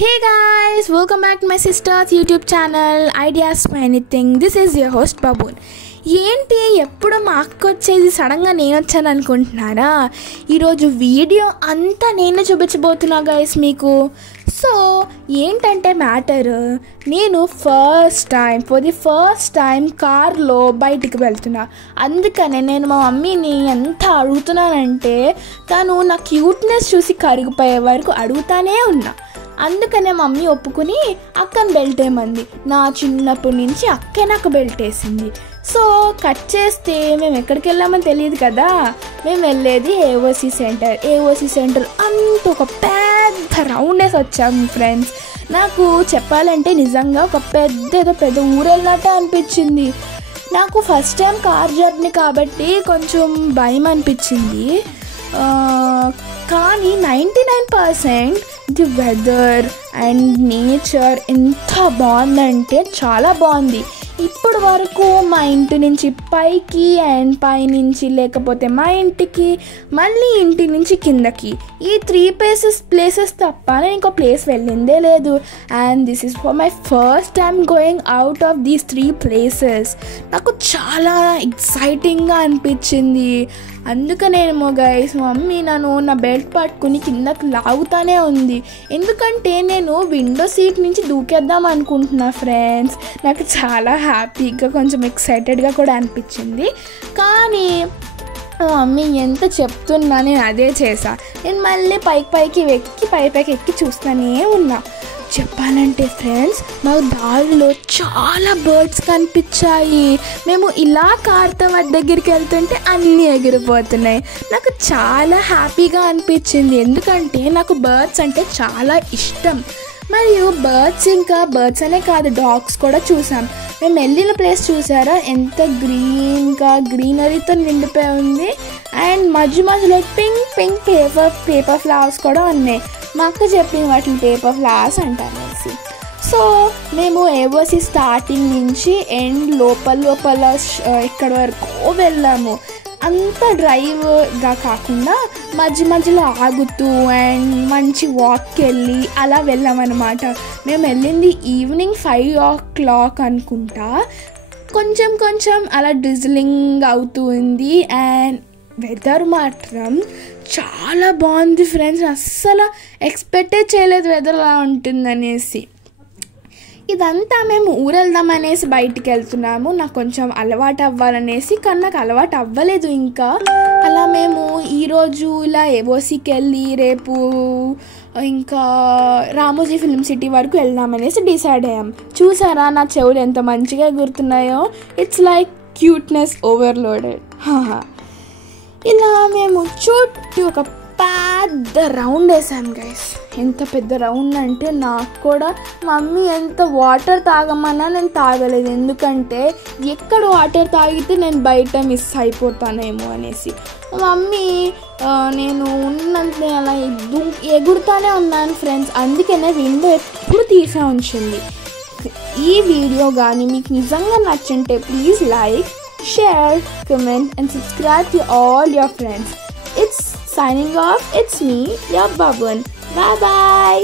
Hey guys, welcome back to my sister's YouTube channel Ideas for Anything. This is your host Baboon. ఏంటి ఎప్పుడు మా అక్క వచ్చేది సడన్గా నేను వచ్చాను అనుకుంటున్నారా? ఈరోజు వీడియో అంతా నేనే చూపించబోతున్నా గైస్ మీకు. సో ఏంటంటే మ్యాటర్, నేను ఫస్ట్ టైం కార్లో బయటికి వెళ్తున్నా. అందుకనే నేను మా మమ్మీని ఎంత అడుగుతున్నానంటే తను నా క్యూట్నెస్ చూసి కరిగిపోయే వరకు అడుగుతానే ఉన్నా. అందుకనే మమ్మీ ఒప్పుకుని అక్కని బెల్ట్ వేయమంది. నా చిన్నప్పటి నుంచి అక్కే నాకు బెల్ట్ వేసింది. సో కట్ చేస్తే మేము ఎక్కడికి వెళ్ళామని తెలియదు కదా. మేము వెళ్ళేది ఏఓసి సెంటర్ అంత ఒక పెద్ద రౌండ్ వేసి వచ్చాము ఫ్రెండ్స్. నాకు చెప్పాలంటే నిజంగా ఒక పెద్ద ఊరు వెళ్ళినట్టే అనిపించింది. నాకు ఫస్ట్ టైం కార్ జర్నీ కాబట్టి కొంచెం భయం అనిపించింది. కానీ 99% ది వెదర్ అండ్ నేచర్ ఎంత బాగుందంటే చాలా బాగుంది. ఇప్పటి వరకు మా ఇంటి నుంచి పైకి అండ్ పైనుంచి లేకపోతే మా ఇంటికి మళ్ళీ ఇంటి నుంచి కిందకి ఈ 3 ప్లేసెస్ తప్ప నేను ఇంకో ప్లేస్ వెళ్ళిందే లేదు. And this is for my first time going out of these 3 places. నాకు చాలా ఎక్సైటింగ్గా అనిపించింది. అందుకనేమో గైస్ మమ్మీ నన్ను నా బెల్ట్ పట్టుకుని కిందకి లాగుతానే ఉంది. ఎందుకంటే నేను విండో సీట్ నుంచి దూకేద్దాం అనుకుంటున్నా ఫ్రెండ్స్. నాకు చాలా హ్యాపీగా కొంచెం ఎక్సైటెడ్గా కూడా అనిపించింది. కానీ మమ్మీ ఎంత చెప్తున్నా నేను అదే చేసా. నేను మళ్ళీ పైకి ఎక్కి చూస్తూనే ఉన్నా. చెప్పాలంటే ఫ్రెండ్స్ మాకు దారిలో చాలా బర్డ్స్ కనిపించాయి. మేము ఇలా కార్తో వాటి దగ్గరికి వెళ్తుంటే అన్నీ ఎగిరిపోతున్నాయి. నాకు చాలా హ్యాపీగా అనిపించింది. ఎందుకంటే నాకు బర్డ్స్ అంటే చాలా ఇష్టం. మరియు బర్డ్స్ అనే కాదు, డాగ్స్ కూడా చూసాం. మేము వెళ్ళిన ప్లేస్ చూసారా, ఎంత గ్రీనరీతో నిండిపోయి ఉంది. అండ్ మధ్యలో పింక్ పేపర్ ఫ్లవర్స్ కూడా ఉన్నాయి. మా అక్క చెప్పింది వాటిని పేపర్ ఫ్లవర్స్ అంటారనేసి. సో మేము ఏఓసి స్టార్టింగ్ నుంచి ఎండ్ లోపల ఇక్కడ వరకు వెళ్ళాము. అంత డ్రైవ్గా కాకుండా మధ్యలో ఆగుతూ అండ్ మంచి వాక్కి వెళ్ళి అలా వెళ్ళామన్నమాట. మేము వెళ్ళింది ఈవినింగ్ 5 o'clock అనుకుంటా. కొంచెం అలా డ్రిజ్లింగ్ అవుతుంది. అండ్ వెదర్ మాత్రం చాలా బాగుంది ఫ్రెండ్స్. అస్సలు ఎక్స్పెక్టే చేయలేదు వెదర్ అలా ఉంటుందనేసి. ఇదంతా మేము ఊరెళ్దామనేసి బయటికి వెళ్తున్నాము. నాకు కొంచెం అలవాటు అవ్వాలనేసి, కానీ నాకు అలవాటు అవ్వలేదు ఇంకా. అలా మేము ఈరోజు ఇలా ఏఓసికి వెళ్ళి రేపు ఇంకా రామోజీ ఫిల్మ్ సిటీ వరకు వెళ్దామనేసి డిసైడ్ అయ్యాం. చూసారా నా చెవులు ఎంత మంచిగా గుర్తున్నాయో. It's like cuteness overloaded. ఇలా మేము చుట్టూ ఒక పెద్ద రౌండ్ వేసాం గైస్. ఎంత పెద్ద రౌండ్ అంటే నాకు కూడా మమ్మీ ఎంత వాటర్ తాగమన్నా నేను తాగలేదు. ఎందుకంటే ఎక్కడ వాటర్ తాగితే నేను బయట మిస్ అయిపోతానేమో అనేసి. మమ్మీ నేను ఉన్నంత అలా ఎగురుతానే ఉన్నాను ఫ్రెండ్స్. అందుకనే విండో ఎప్పుడు తీసే ఉంచింది. ఈ వీడియో కానీ మీకు నిజంగా నచ్చింటే please like, share, comment and subscribe to all your friends. It's signing off. It's me, your Baboon. Bye bye.